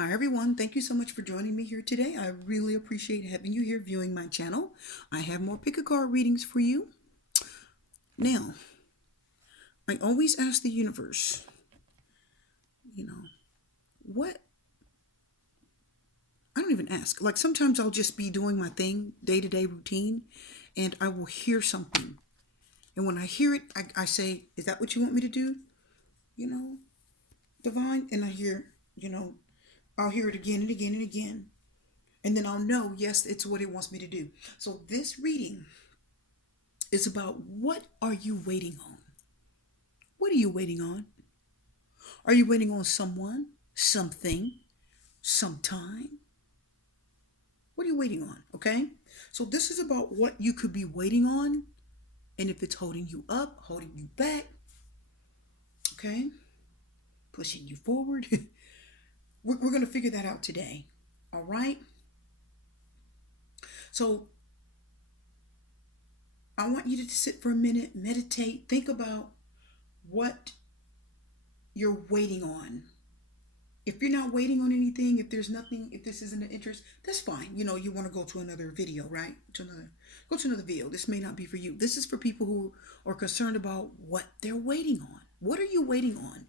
Hi everyone, thank you so much for joining me here today. I really appreciate having you here viewing my channel. I have more pick a card readings for you. Now, I always ask the universe, you know, what I don't even ask. Like sometimes I'll just be doing my thing, day-to-day routine, and I will hear something. And when I hear it, I say, is that what you want me to do? You know, divine? And I hear, I'll hear it again and again and again. And then I'll know, yes, it's what it wants me to do. So this reading is about what are you waiting on? What are you waiting on? Are you waiting on someone, something, sometime? What are you waiting on? Okay? So this is about what you could be waiting on and if it's holding you up, holding you back, okay? Pushing you forward. We're going to figure that out today. All right? So I want you to sit for a minute, meditate, think about what you're waiting on. If you're not waiting on anything, if there's nothing, if this isn't an interest, that's fine. You want to go to another video, right? Go to another video. This may not be for you. This is for people who are concerned about what they're waiting on. What are you waiting on?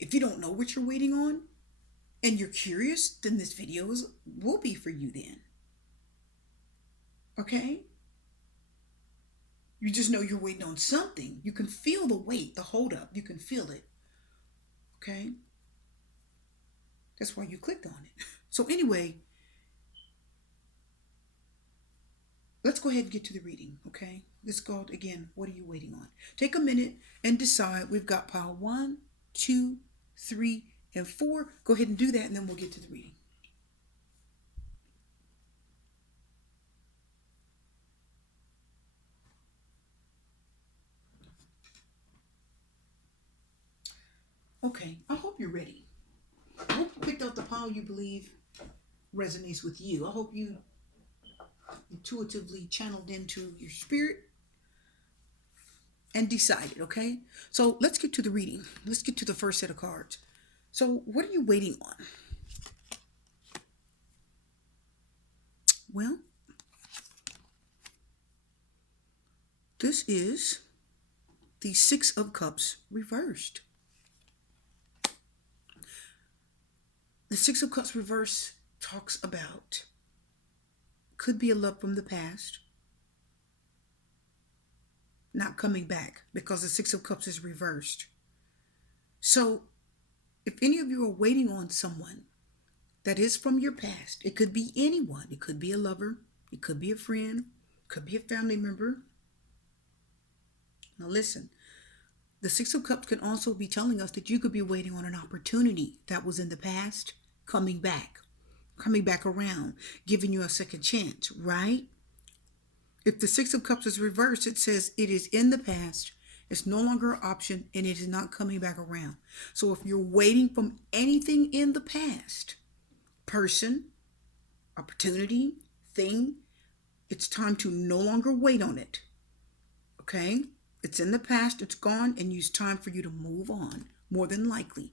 If you don't know what you're waiting on and you're curious, then this video will be for you then. Okay? You just know you're waiting on something. You can feel the weight, the hold up. You can feel it. Okay? That's why you clicked on it. So anyway, let's go ahead and get to the reading, okay? This is called, again, what are you waiting on? Take a minute and decide. We've got pile 1, 2, 3, and 4. Go ahead and do that, and then we'll get to the reading. Okay, I hope you're ready. I hope you picked out the pile you believe resonates with you. I hope you intuitively channeled into your spirit and decided, okay? So let's get to the reading. Let's get to the first set of cards. So what are you waiting on? Well, this is the Six of Cups reversed. The Six of Cups reverse talks about, could be a love from the past, not coming back because the Six of Cups is reversed. So if any of you are waiting on someone that is from your past, it could be anyone. It could be a lover. It could be a friend. It could be a family member. Now listen, the Six of Cups can also be telling us that you could be waiting on an opportunity that was in the past, coming back around, giving you a second chance, right? If the Six of Cups is reversed, it says it is in the past, it's no longer an option, and it is not coming back around. So if you're waiting from anything in the past, person, opportunity, thing, it's time to no longer wait on it. Okay? It's in the past, it's gone, and it's time for you to move on, more than likely.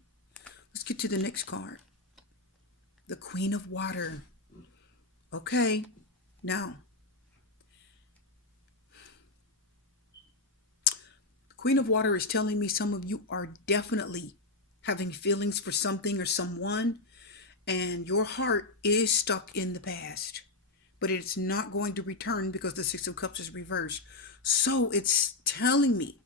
Let's get to the next card. The Queen of Water. Okay, now, the Queen of Water is telling me some of you are definitely having feelings for something or someone, and your heart is stuck in the past, but it's not going to return because the Six of Cups is reversed. So it's telling me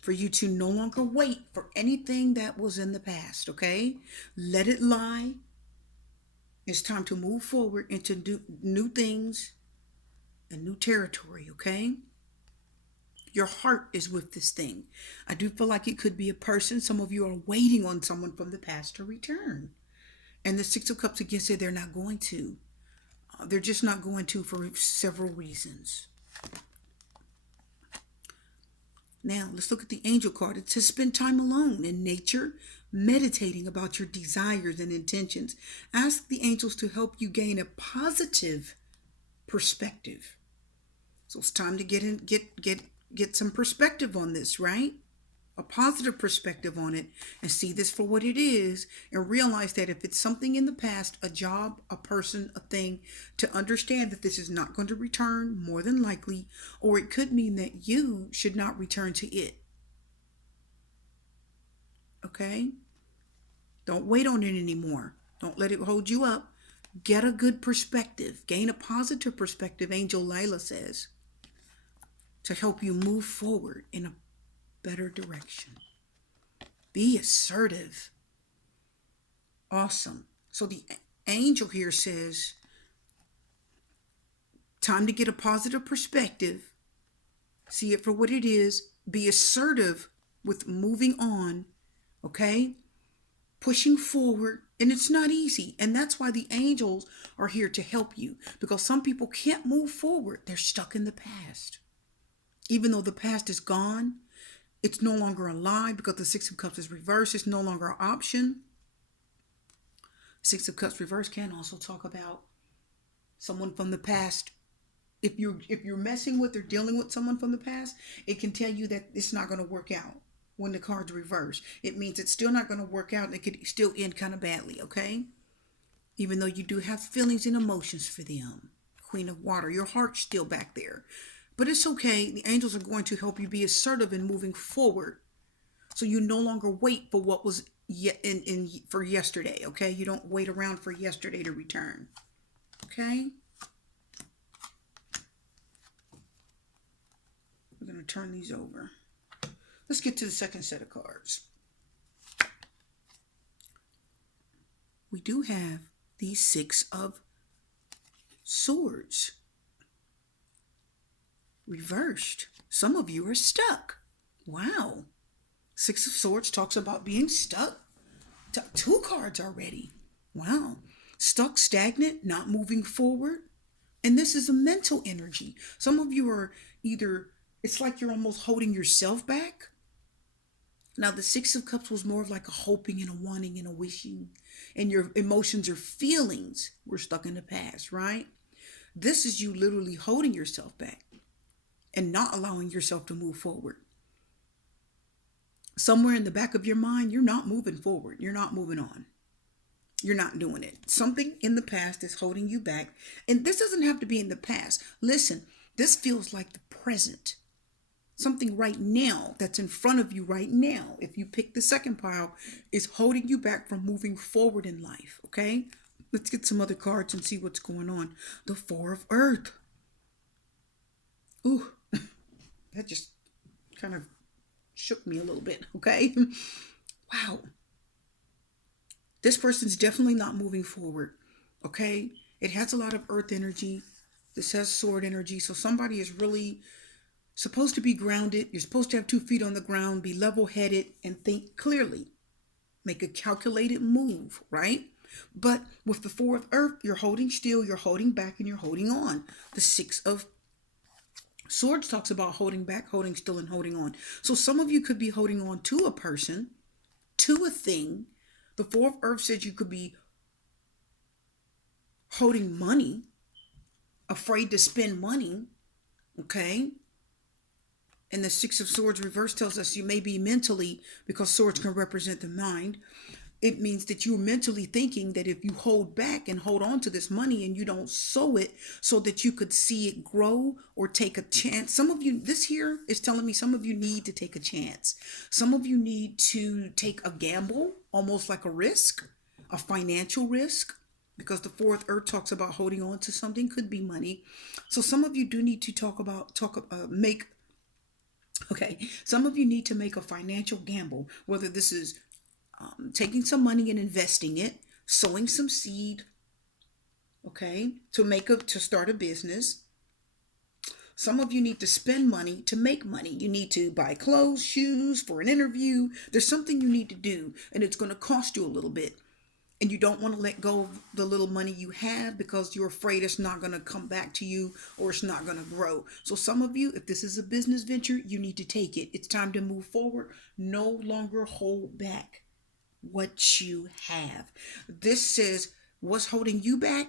for you to no longer wait for anything that was in the past, okay? Let it lie. It's time to move forward into new things and new territory, okay? Your heart is with this thing. I do feel like it could be a person. Some of you are waiting on someone from the past to return. And the Six of Cups again said they're not going to. They're just not going to for several reasons. Now, let's look at the angel card. It says spend time alone in nature, meditating about your desires and intentions. Ask the angels to help you gain a positive perspective. So it's time to get some perspective on this, right? a positive perspective on it and see this for what it is, and realize that if it's something in the past, a job, a person, a thing, to understand that this is not going to return more than likely, or it could mean that you should not return to it. Okay? Don't wait on it anymore. Don't let it hold you up. Get a good perspective. Gain a positive perspective, Angel Lila says, to help you move forward in a better direction. Be assertive. Awesome. So the angel here says, time to get a positive perspective. See it for what it is. Be assertive with moving on. Okay? Pushing forward. And it's not easy. And that's why the angels are here to help you. Because some people can't move forward. They're stuck in the past. Even though the past is gone, it's no longer alive because the Six of Cups is reversed. It's no longer an option. Six of Cups reversed can also talk about someone from the past. If you're messing with or dealing with someone from the past, it can tell you that it's not going to work out. When the card's reversed, it means it's still not going to work out, and it could still end kind of badly, okay? Even though you do have feelings and emotions for them. Queen of Water, your heart's still back there. But it's okay. The angels are going to help you be assertive in moving forward. So you no longer wait for what was for yesterday, okay? You don't wait around for yesterday to return, okay? We're going to turn these over. Let's get to the second set of cards. We do have the Six of Swords reversed. Some of you are stuck. Wow. Six of Swords talks about being stuck. Two cards already. Wow. Stuck, stagnant, not moving forward. And this is a mental energy. Some of you are either, it's like you're almost holding yourself back. Now, the Six of Cups was more of like a hoping and a wanting and a wishing. And your emotions or feelings were stuck in the past, right? This is you literally holding yourself back and not allowing yourself to move forward. Somewhere in the back of your mind, you're not moving forward. You're not moving on. You're not doing it. Something in the past is holding you back. And this doesn't have to be in the past. Listen, this feels like the present. Something right now that's in front of you right now, if you pick the second pile, is holding you back from moving forward in life, okay? Let's get some other cards and see what's going on. The Four of Earth. Ooh, that just kind of shook me a little bit, okay? Wow. This person's definitely not moving forward, okay? It has a lot of earth energy. This has sword energy. So somebody is really supposed to be grounded. You're supposed to have 2 feet on the ground, be level-headed, and think clearly. Make a calculated move, right? But with the Four of Earth, you're holding still, you're holding back, and you're holding on. The Six of Swords talks about holding back, holding still, and holding on. So some of you could be holding on to a person, to a thing. The Four of Earth says you could be holding money, afraid to spend money, okay? And the Six of Swords reverse tells us you may be mentally, because swords can represent the mind. It means that you're mentally thinking that if you hold back and hold on to this money and you don't sow it so that you could see it grow or take a chance. Some of you, this here is telling me some of you need to take a chance. Some of you need to take a gamble, almost like a risk, a financial risk, because the Fourth Earth talks about holding on to something, could be money. So some of you do need to some of you need to make a financial gamble, whether this is taking some money and investing it, sowing some seed, okay, to start a business. Some of you need to spend money to make money. You need to buy clothes, shoes for an interview. There's something you need to do, and it's going to cost you a little bit. And you don't want to let go of the little money you have because you're afraid it's not going to come back to you or it's not going to grow. So some of you, if this is a business venture, you need to take it. It's time to move forward. No longer hold back what you have. This says what's holding you back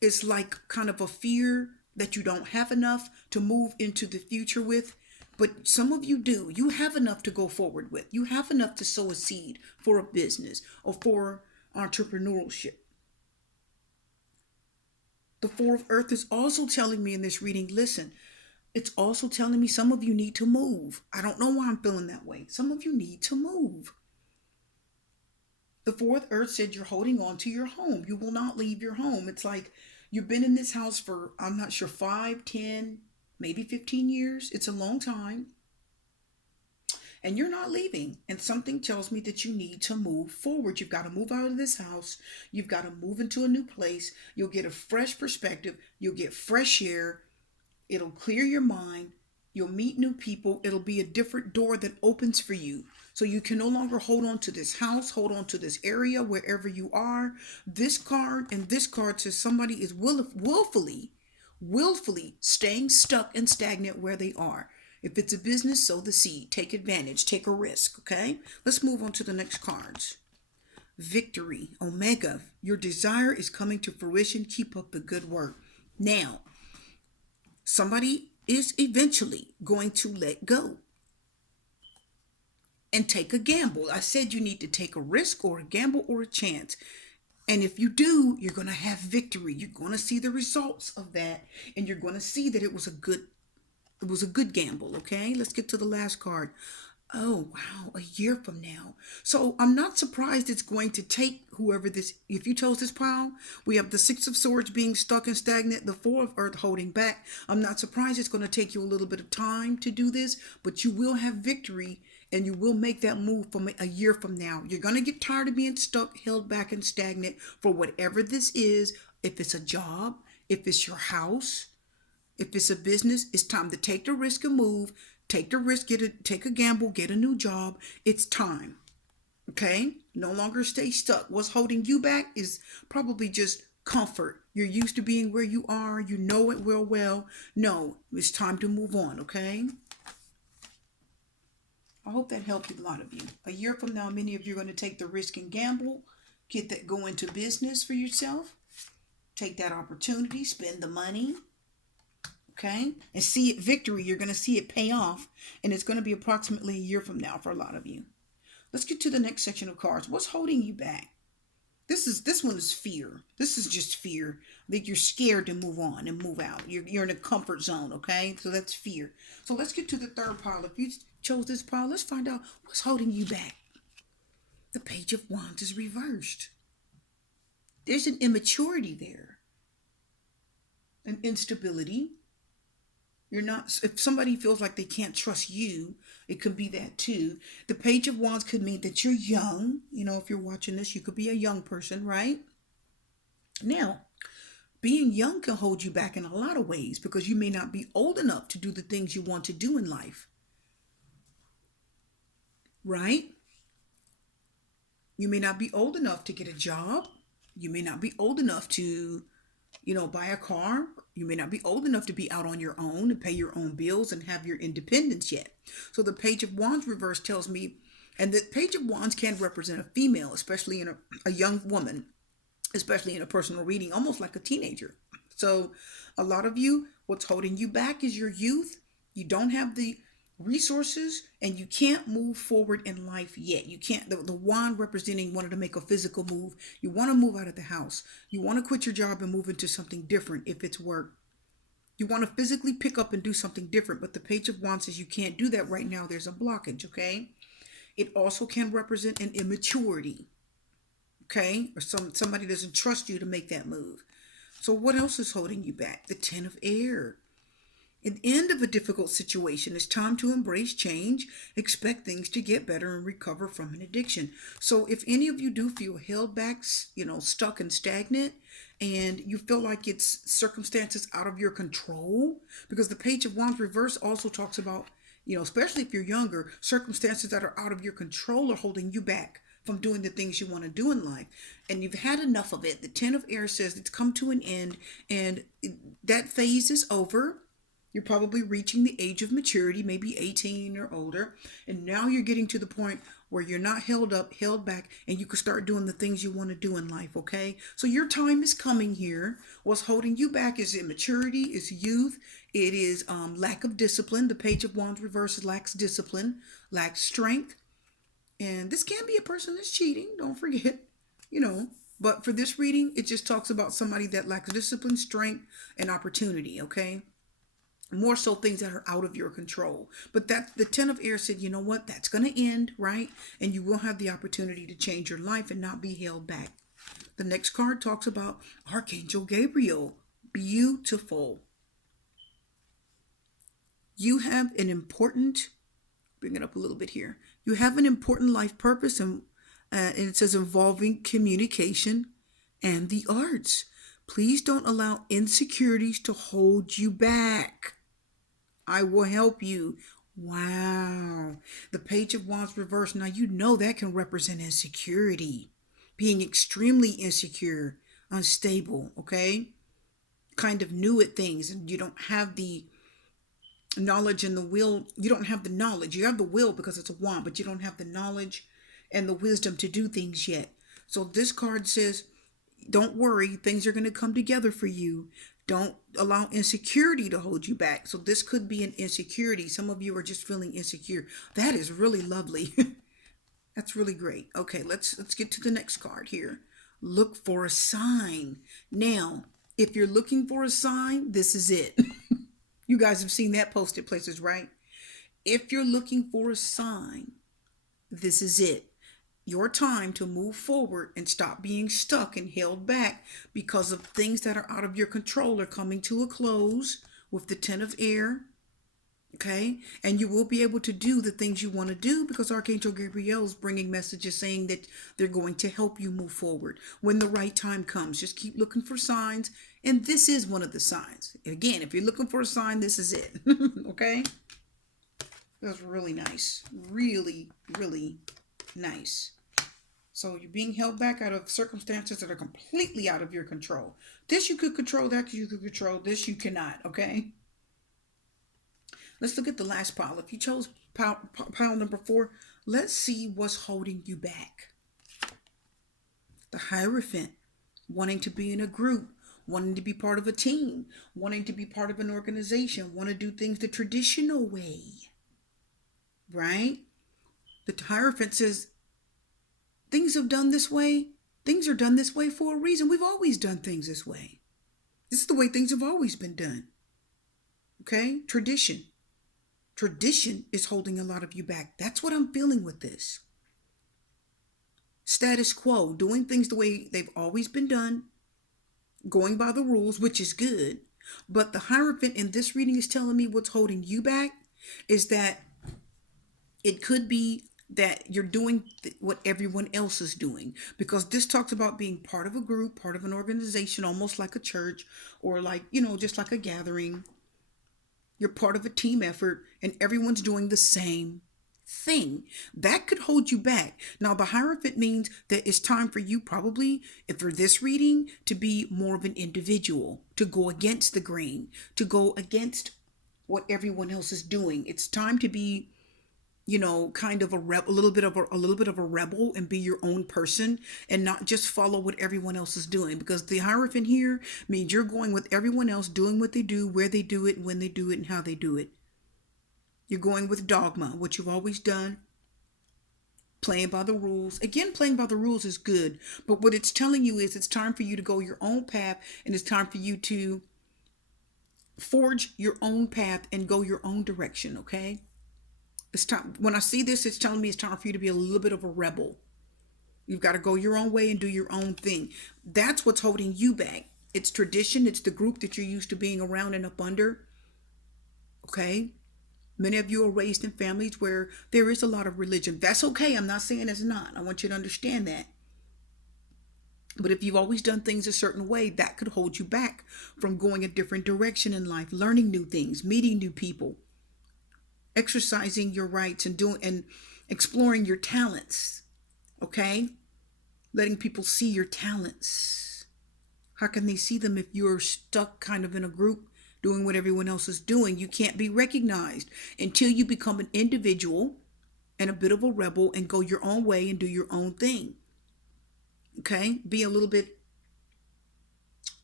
is like kind of a fear that you don't have enough to move into the future with. But some of you do. You have enough to go forward with. You have enough to sow a seed for a business or for entrepreneurship. The Four of Earth is also telling me in this reading, listen, it's also telling me some of you need to move. I don't know why I'm feeling that way. Some of you need to move. The Fourth Earth said you're holding on to your home. You will not leave your home. It's like you've been in this house for, I'm not sure, 5, 10, maybe 15 years. It's a long time. And you're not leaving. And something tells me that you need to move forward. You've got to move out of this house. You've got to move into a new place. You'll get a fresh perspective. You'll get fresh air. It'll clear your mind. You'll meet new people. It'll be a different door that opens for you. So you can no longer hold on to this house, hold on to this area, wherever you are. This card and this card says somebody is willfully staying stuck and stagnant where they are. If it's a business, sow the seed. Take advantage. Take a risk, okay? Let's move on to the next cards. Victory, Omega. Your desire is coming to fruition. Keep up the good work. Now, somebody is eventually going to let go and take a gamble. I said you need to take a risk or a gamble or a chance. And if you do, you're going to have victory. You're going to see the results of that, and you're going to see that it was a good gamble, okay? Let's get to the last card. Oh, wow, a year from now. So I'm not surprised it's going to take whoever this, if you chose this pile, we have the Six of Swords being stuck and stagnant, the Four of Earth holding back. I'm not surprised it's going to take you a little bit of time to do this, but you will have victory and you will make that move from a year from now. You're going to get tired of being stuck, held back, and stagnant for whatever this is. If it's a job, if it's your house, if it's a business, it's time to take the risk and move. Take the risk, take a gamble, get a new job. It's time. Okay? No longer stay stuck. What's holding you back is probably just comfort. You're used to being where you are. You know it real well. No, it's time to move on, okay? I hope that helped a lot of you. A year from now, many of you are going to take the risk and gamble, go into business for yourself, take that opportunity, spend the money, okay? And see it victory. You're going to see it pay off, and it's going to be approximately a year from now for a lot of you. Let's get to the next section of cards. What's holding you back? This one is fear. This is just fear. I think you're scared to move on and move out. You're in a comfort zone, okay? So that's fear. So let's get to the third pile. If you chose this pile, let's find out what's holding you back. The Page of Wands is reversed. There's an immaturity there. An instability. You're not, if somebody feels like they can't trust you, it could be that too. The Page of Wands could mean that you're young. You know, if you're watching this, you could be a young person, right? Now, being young can hold you back in a lot of ways because you may not be old enough to do the things you want to do in life. Right? You may not be old enough to get a job. You may not be old enough to, buy a car. You may not be old enough to be out on your own and pay your own bills and have your independence yet. So the Page of Wands reverse tells me, and the Page of Wands can represent a female, especially in a young woman, especially in a personal reading, almost like a teenager. So a lot of you, what's holding you back is your youth. You don't have the resources and you can't move forward in life yet. You can't, the wand representing wanted to make a physical move. You want to move out of the house. You want to quit your job and move into something different if it's work. You want to physically pick up and do something different, but the Page of Wands says you can't do that right now. There's a blockage, okay? It also can represent an immaturity, okay? Or somebody doesn't trust you to make that move. So what else is holding you back? The Ten of Air. An end of a difficult situation. It's time to embrace change, expect things to get better, and recover from an addiction. So if any of you do feel held back, stuck and stagnant, and you feel like it's circumstances out of your control, because the Page of Wands reverse also talks about, especially if you're younger, circumstances that are out of your control are holding you back from doing the things you want to do in life, and you've had enough of it. The Ten of Air says it's come to an end, and that phase is over. You're probably reaching the age of maturity, maybe 18 or older. And now you're getting to the point where you're not held up, held back, and you can start doing the things you want to do in life, okay? So your time is coming here. What's holding you back is immaturity, is youth, it is lack of discipline. The Page of Wands reverses lacks discipline, lacks strength. And this can be a person that's cheating, don't forget, you know. But for this reading, it just talks about somebody that lacks discipline, strength, and opportunity, okay? More so things that are out of your control. But that the Ten of Air said, you know what, that's going to end, right? And you will have the opportunity to change your life and not be held back. The next card talks about Archangel Gabriel. Beautiful. You have an important, bring it up a little bit here. You have an important life purpose, and it says involving communication and the arts. Please don't allow insecurities to hold you back. I will help you. Wow. The Page of Wands reversed. Now, you know that can represent insecurity. Being extremely insecure, unstable, okay? Kind of new at things, and you don't have the knowledge and the will. You don't have the knowledge. You have the will because it's a wand, but you don't have the knowledge and the wisdom to do things yet. So this card says, don't worry, things are going to come together for you. Don't allow insecurity to hold you back. So this could be an insecurity. Some of you are just feeling insecure. That is really lovely. That's really great. Okay, let's get to the next card here. Look for a sign. Now, if you're looking for a sign, this is it. You guys have seen that posted places, right? If you're looking for a sign, this is it. Your time to move forward and stop being stuck and held back because of things that are out of your control are coming to a close with the Ten of Air. Okay, and you will be able to do the things you want to do because Archangel Gabriel is bringing messages saying that they're going to help you move forward when the right time comes. Just keep looking for signs, and this is one of the signs. Again, if you're looking for a sign, this is it. Okay, that's really nice. Really, really nice. So you're being held back out of circumstances that are completely out of your control. This you could control, that you could control, this you cannot, okay? Let's look at the last pile. If you chose pile number 4, let's see what's holding you back. The Hierophant, wanting to be in a group, wanting to be part of a team, wanting to be part of an organization, want to do things the traditional way, right? The Hierophant says, things are done this way. Things are done this way for a reason. We've always done things this way. This is the way things have always been done. Okay? Tradition. Tradition is holding a lot of you back. That's what I'm feeling with this. Status quo, doing things the way they've always been done, going by the rules, which is good. But the Hierophant in this reading is telling me what's holding you back is that it could be that you're doing what everyone else is doing, because this talks about being part of a group, part of an organization, almost like a church or like, just like a gathering. You're part of a team effort and everyone's doing the same thing. That could hold you back. Now, the Hierophant means that it's time for you probably, if for this reading, to be more of an individual, to go against the grain, to go against what everyone else is doing. It's time to be kind of a little bit of a rebel and be your own person and not just follow what everyone else is doing, because the Hierophant here means you're going with everyone else, doing what they do, where they do it, when they do it, and how they do it. You're going with dogma, what you've always done, playing by the rules. Again, playing by the rules is good, but what it's telling you is it's time for you to go your own path, and it's time for you to forge your own path and go your own direction, okay? It's time. When I see this, it's telling me it's time for you to be a little bit of a rebel. You've got to go your own way and do your own thing. That's what's holding you back. It's tradition. It's the group that you're used to being around and up under. Okay? Many of you are raised in families where there is a lot of religion. That's okay. I'm not saying it's not. I want you to understand that. But if you've always done things a certain way, that could hold you back from going a different direction in life, learning new things, meeting new people, exercising your rights and exploring your talents. Okay? Letting people see your talents. How can they see them if you're stuck kind of in a group doing what everyone else is doing? You can't be recognized until you become an individual and a bit of a rebel and go your own way and do your own thing. Okay? Be a little bit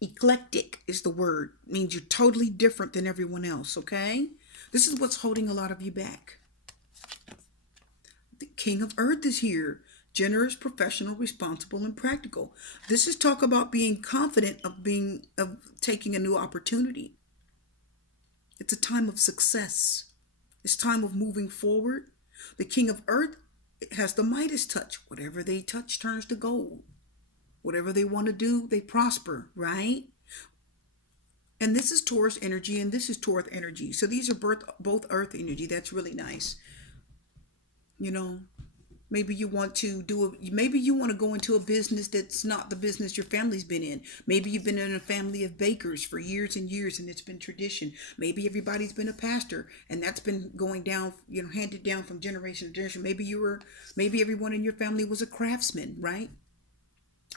eclectic is the word. It means you're totally different than everyone else. Okay? This is what's holding a lot of you back. The King of Earth is here. Generous, professional, responsible, and practical. This is talk about being confident of taking a new opportunity. It's a time of success. It's time of moving forward. The King of Earth has the Midas touch. Whatever they touch turns to gold. Whatever they want to do, they prosper, right? And this is Taurus energy and this is Taurus energy. So these are both earth energy. That's really nice. You know, maybe you want to go into a business that's not the business your family's been in. Maybe you've been in a family of bakers for years and years and it's been tradition. Maybe everybody's been a pastor and that's been going down, handed down from generation to generation. Maybe everyone in your family was a craftsman, right?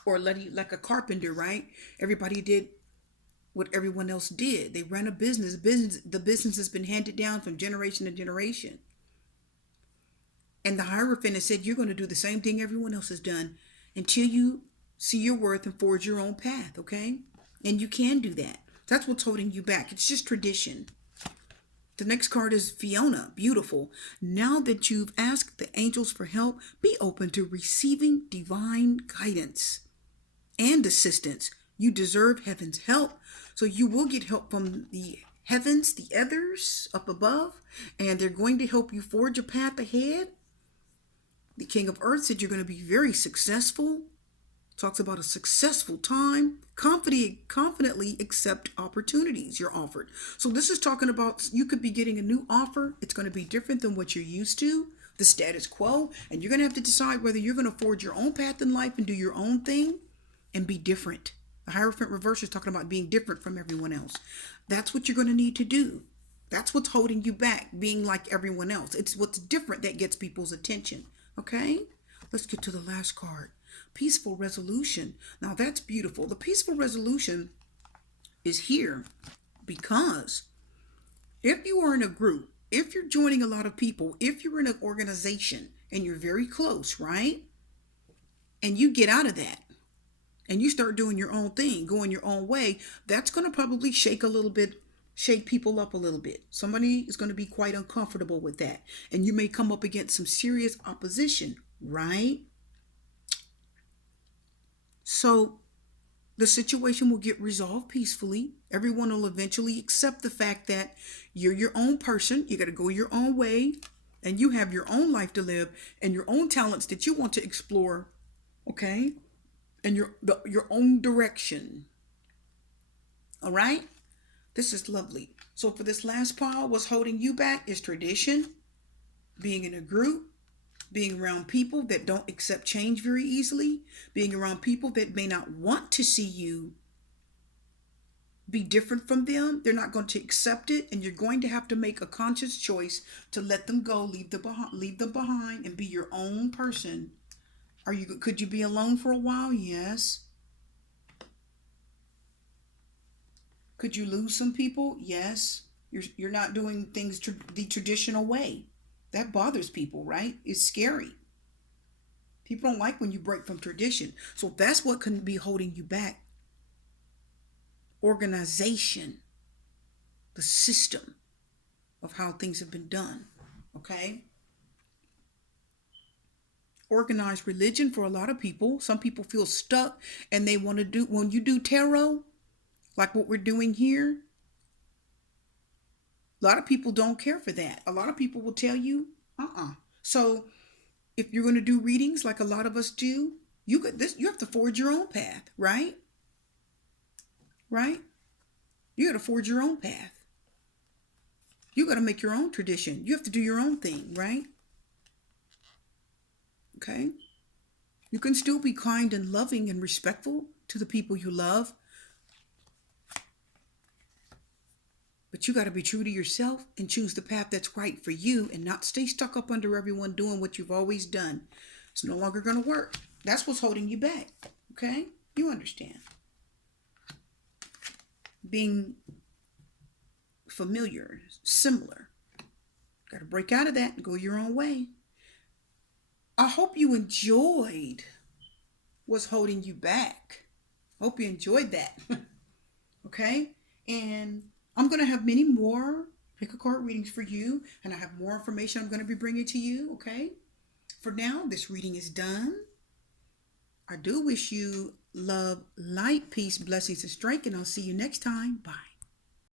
Or like a carpenter, right? Everybody did what everyone else did. They ran a business. The business has been handed down from generation to generation. And the Hierophant has said you're going to do the same thing everyone else has done until you see your worth and forge your own path, okay? And you can do that. That's what's holding you back. It's just tradition. The next card is Fiona. Beautiful. Now that you've asked the angels for help, be open to receiving divine guidance and assistance. You deserve heaven's help, so you will get help from the heavens, the others up above, and they're going to help you forge a path ahead. The King of Earth said you're going to be very successful. Talks about a successful time. Confidently accept opportunities you're offered. So this is talking about you could be getting a new offer. It's going to be different than what you're used to, the status quo, and you're going to have to decide whether you're going to forge your own path in life and do your own thing and be different. The Hierophant reverse is talking about being different from everyone else. That's what you're going to need to do. That's what's holding you back, being like everyone else. It's what's different that gets people's attention. Okay? Let's get to the last card. Peaceful resolution. Now that's beautiful. The peaceful resolution is here because if you are in a group, if you're joining a lot of people, if you're in an organization and you're very close, right? And you get out of that and you start doing your own thing, going your own way, that's going to probably shake people up a little bit. Somebody is going to be quite uncomfortable with that. And you may come up against some serious opposition, right? So the situation will get resolved peacefully. Everyone will eventually accept the fact that you're your own person. You got to go your own way and you have your own life to live and your own talents that you want to explore, okay? And your own direction. All right? This is lovely. So for this last pile, what's holding you back is tradition, being in a group, being around people that don't accept change very easily, being around people that may not want to see you be different from them. They're not going to accept it, and you're going to have to make a conscious choice to let them go, leave them behind, and be your own person. Could you be alone for a while? Yes. Could you lose some people? Yes. You're not doing things the traditional way. That bothers people, right? It's scary. People don't like when you break from tradition. So that's what can be holding you back. Organization, the system of how things have been done. Okay? Organized religion for a lot of people. Some people feel stuck and they want to do, when you do tarot, like what we're doing here, a lot of people don't care for that. A lot of people will tell you, So if you're going to do readings like a lot of us do, you have to forge your own path, right? Right? You got to forge your own path. You got to make your own tradition. You have to do your own thing, right? Okay? You can still be kind and loving and respectful to the people you love. But you got to be true to yourself and choose the path that's right for you and not stay stuck up under everyone doing what you've always done. It's no longer going to work. That's what's holding you back. Okay? You understand. Being familiar, similar. Got to break out of that and go your own way. I hope you enjoyed what's holding you back. Hope you enjoyed that. Okay? And I'm going to have many more pick a card readings for you, and I have more information I'm going to be bringing to you. Okay? For now, this reading is done. I do wish you love, light, peace, blessings, and strength, and I'll see you next time. Bye.